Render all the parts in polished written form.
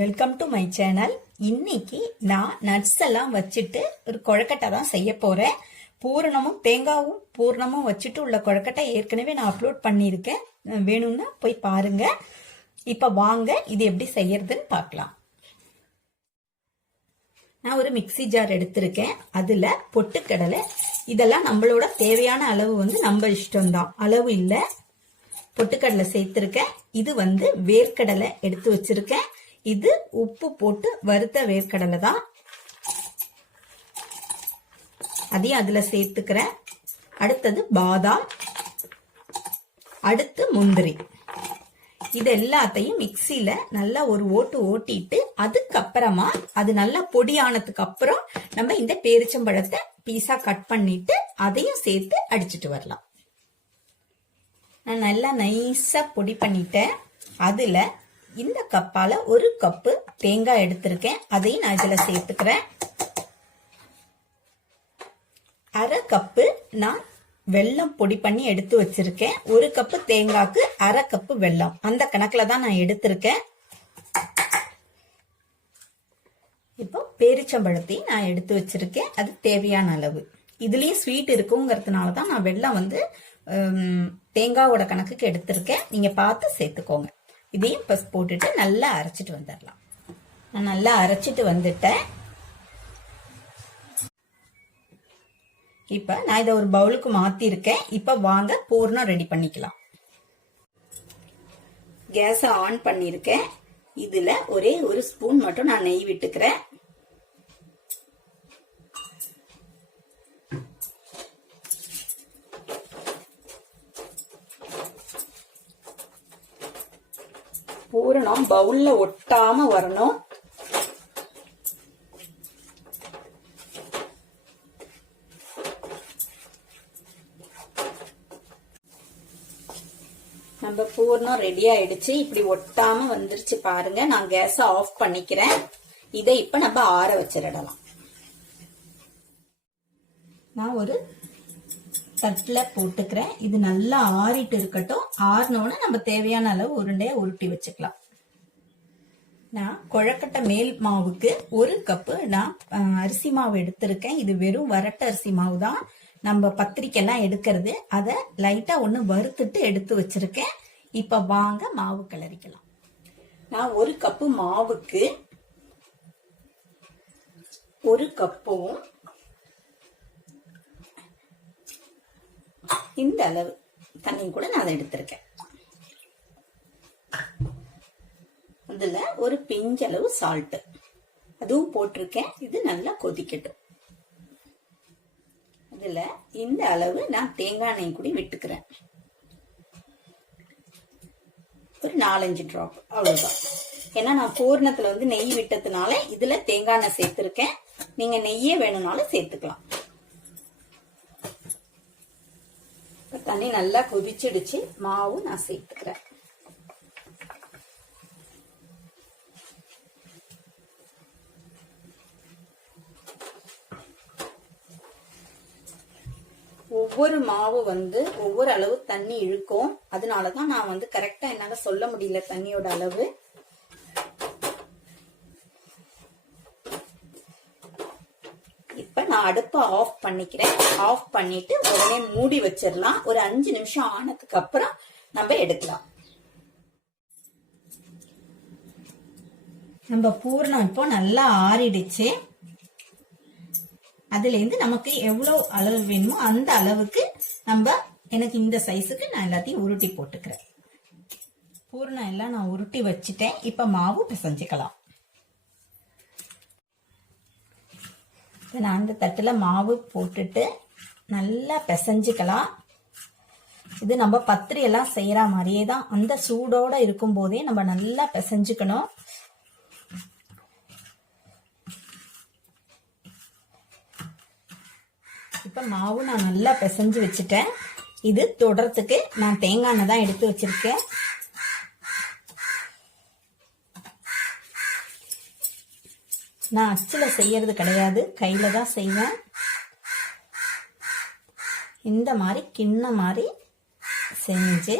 Welcome to my channel. இன்னைக்கு நான் nuts எல்லாம் வச்சுட்டு ஒரு கொழக்கட்டை தான் செய்ய போறேன். பூரணமும் தேங்காவும் பூரணமும் வச்சுட்டு உள்ள கொழக்கட்டை ஏற்கனவே நான் அப்லோட் பண்ணியிருக்கேன். வேணும்னா போய் பாருங்க. இப்ப வாங்க இது எப்படி செய்யறதுன்னு பார்க்கலாம். நான் ஒரு மிக்சி ஜார் எடுத்திருக்கேன். அதுல பொட்டுக்கடலை, இதெல்லாம் நம்மளோட தேவையான அளவு நம்ம இஷ்டம்தான், அளவு இல்ல. பொட்டுக்கடலை சேர்த்திருக்கேன். இது வேர்க்கடலை எடுத்து வச்சிருக்கேன். இது உப்பு போட்டு வறுத்த வேர்க்கடலை தான், அதையும் அதுல சேர்த்துக்கிறேன். அடுத்தது பாதாம், அடுத்து முந்திரி. இது எல்லாத்தையும் மிக்சியில நல்லா ஒரு ஓட்டு ஓட்டிட்டு அதுக்கப்புறமா அது நல்லா பொடியானதுக்கு அப்புறம் நம்ம இந்த பேரிச்சம்பழத்தை பீஸா கட் பண்ணிட்டு அதையும் சேர்த்து அடிச்சுட்டு வரலாம். நான் நல்லா நைஸா பொடி பண்ணிட்டேன். அதுல இந்த கப்பால ஒரு கப்பு தேங்காய் எடுத்திருக்கேன். அதையும் நான் இதுல சேர்த்துக்கிறேன். அரை கப்பு நான் வெல்லம் பொடி பண்ணி எடுத்து வச்சிருக்கேன். ஒரு கப்பு தேங்காய்க்கு அரை கப்பு வெல்லம், அந்த கணக்குல தான் நான் எடுத்திருக்கேன். இப்போ பேரிச்சம்பழத்தையும் நான் எடுத்து வச்சிருக்கேன். அது தேவையான அளவு. இதுலயும் ஸ்வீட் இருக்குங்கிறதுனாலதான் நான் வெல்லம் தேங்காவோட கணக்குக்கு எடுத்திருக்கேன். நீங்க பார்த்து சேர்த்துக்கோங்க. இதையும் பஸ் போட்டுட்டு நல்லா அரைச்சிட்டு வந்துடலாம். நான் நல்லா அரைச்சிட்டு வந்துட்டேன். இப்ப நான் இதை ஒரு பவுலுக்கு மாத்திருக்கேன். இப்ப வாங்க பூர்ணம் ரெடி பண்ணிக்கலாம். கேஸ ஆன் பண்ணிருக்கேன். இதுல ஒரே ஒரு ஸ்பூன் மட்டும் நான் நெய் விட்டுக்கிறேன். பூரணம் பவுல்ல ஒட்டாம வரணும். நம்ம பூரணம் ரெடி ஆயிடுச்சு. இப்படி ஒட்டாம வந்துருச்சு பாருங்க. நான் கேஸ ஆஃப் பண்ணிக்கிறேன். இதை இப்ப நம்ம ஆற வச்சிடலாம். நான் ஒரு தட்டுல போட்டுக்கிறேன். இது நல்லா ஆறிட்டு இருக்கட்டும். ஆறினோன்னு நம்ம தேவையான அளவு உருண்டைய உருட்டி வச்சுக்கலாம். நான் கொழக்கட்டை மேல் மாவுக்கு ஒரு கப்பு நான் அரிசி மாவு எடுத்திருக்கேன். இது வெறும் வரட்ட அரிசி மாவு தான், நம்ம பத்திரிக்கைலாம் எடுக்கிறது. அதை லைட்டா ஒண்ணு வறுத்துட்டு எடுத்து வச்சிருக்கேன். இப்ப வாங்க மாவு கிளறிக்கலாம். நான் ஒரு கப்பு மாவுக்கு ஒரு கப்பும் இந்த அளவு தண்ணி கூட நான் அதை எடுத்திருக்கேன். அதுல ஒரு பிஞ்சளவு சால்ட் அதுவும் போட்டிருக்கேன். இது நல்லா கொதிக்கட்டும். அதுல இந்த அளவு நான் தேங்காய் எண்ணெய் கூட விட்டுக்கிறேன். ஒரு 4-5 டிராப், அவ்வளவுதான். ஏன்னா நான் பூர்ணத்துல நெய் விட்டதுனால இதுல தேங்காய் எண்ணெய் சேர்த்திருக்கேன். நீங்க நெய்யே வேணும்னாலும் சேர்த்துக்கலாம். தண்ணி நல்லா கொதிச்சிடுச்சு. மாவு நான் சேர்த்துக்கிறேன். ஒவ்வொரு மாவு ஒவ்வொரு அளவு தண்ணி இழுக்கும். அதனாலதான் நான் கரெக்டா என்னால சொல்ல முடியல தண்ணியோட அளவு. இப்ப நான் அடுப்பை ஆஃப் பண்ணிக்கிறேன். ஆஃப் பண்ணிட்டு உடனே மூடி வச்சிடலாம். ஒரு 5 நிமிஷம் ஆனதுக்கு அப்புறம் நம்ம எடுக்கலாம். நம்ம பூரணம் இப்போ நல்லா ஆறிடுச்சு. அதுல இருந்து நமக்கு எவ்வளவு அளவு வேணுமோ அந்த அளவுக்கு எனக்கு இந்த சைஸுக்கு நான் எல்லாத்தையும் உருட்டி போட்டுக்கிறேன். பூரணம் எல்லாம் நான் உருட்டி வச்சுட்டேன். இப்ப மாவு பிசைஞ்சுக்கலாம். நான் அந்த தட்டுல மாவு போட்டுட்டு நல்லா பிசைஞ்சுக்கலாம். இது நம்ம பத்திரி எல்லாம் செய்யற மாதிரியே தான். அந்த சூடோட இருக்கும் போதே நம்ம நல்லா பிசைஞ்சுக்கணும். இப்ப மாவு நான் நல்லா பிசைஞ்சு வச்சுட்டேன். இது தொடறதுக்கு நான் தேங்காய் எண்ணெய் தான் எடுத்து வச்சிருக்கேன். நான் அச்சுல செய்யறது கிடையாது, கையில தான் செய்வேன். இந்த மாதிரி கிண்ண மாதிரி செஞ்சு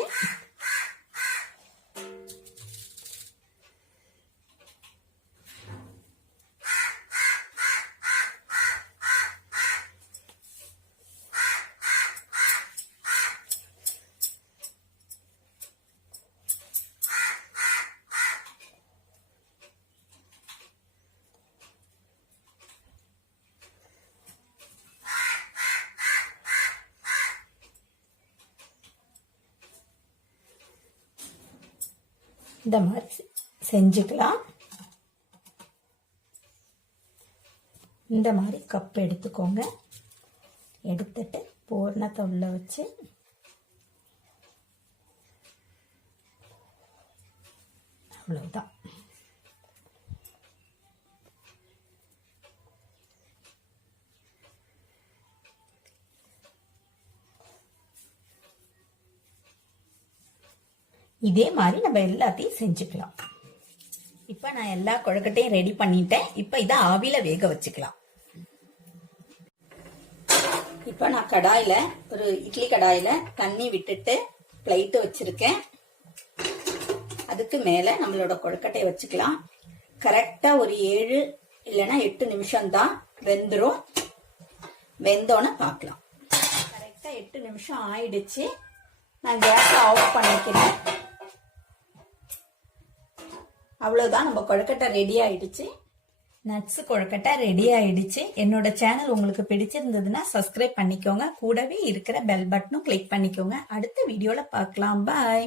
இந்த மாதிரி செஞ்சுக்கலாம். இந்த மாதிரி கப் எடுத்துக்கோங்க. எடுத்துட்டு பூரணத்தை உள்ள வச்சு அவ்வளவுதான். இதே மாதிரி நம்ம எல்லாத்தையும் செஞ்சுக்கலாம். இப்ப நான் எல்லா கொழுக்கட்டையும் ரெடி பண்ணிட்டேன். இப்ப இதை ஆவியில வேக வச்சுக்கலாம். இப்ப நான் கடாயில ஒரு இட்லி கடாயில தண்ணி விட்டுட்டு பிளேட் வச்சிருக்கேன். அதுக்கு மேல நம்மளோட கொழுக்கட்டையை வச்சுக்கலாம். கரெக்டா ஒரு 7 இல்லைன்னா 8 நிமிஷம் தான் வெந்துரும். வெந்தோன்னு பார்க்கலாம். கரெக்டா 8 நிமிஷம் ஆயிடுச்சு. நான் கேஸ் ஆஃப் பண்ணிக்கிறேன். அவ்வளவுதான், நம்ம கொழுக்கட்டை ரெடி ஆயிடுச்சு. நட்ஸ் கொழுக்கட்டை ரெடி ஆயிடுச்சு. என்னோட சேனல் உங்களுக்கு பிடிச்சிருந்ததுன்னா சப்ஸ்கிரைப் பண்ணிக்கோங்க. கூடவே இருக்கிற பெல் பட்டனும் கிளிக் பண்ணிக்கோங்க. அடுத்த வீடியோல பார்க்கலாம். பாய்.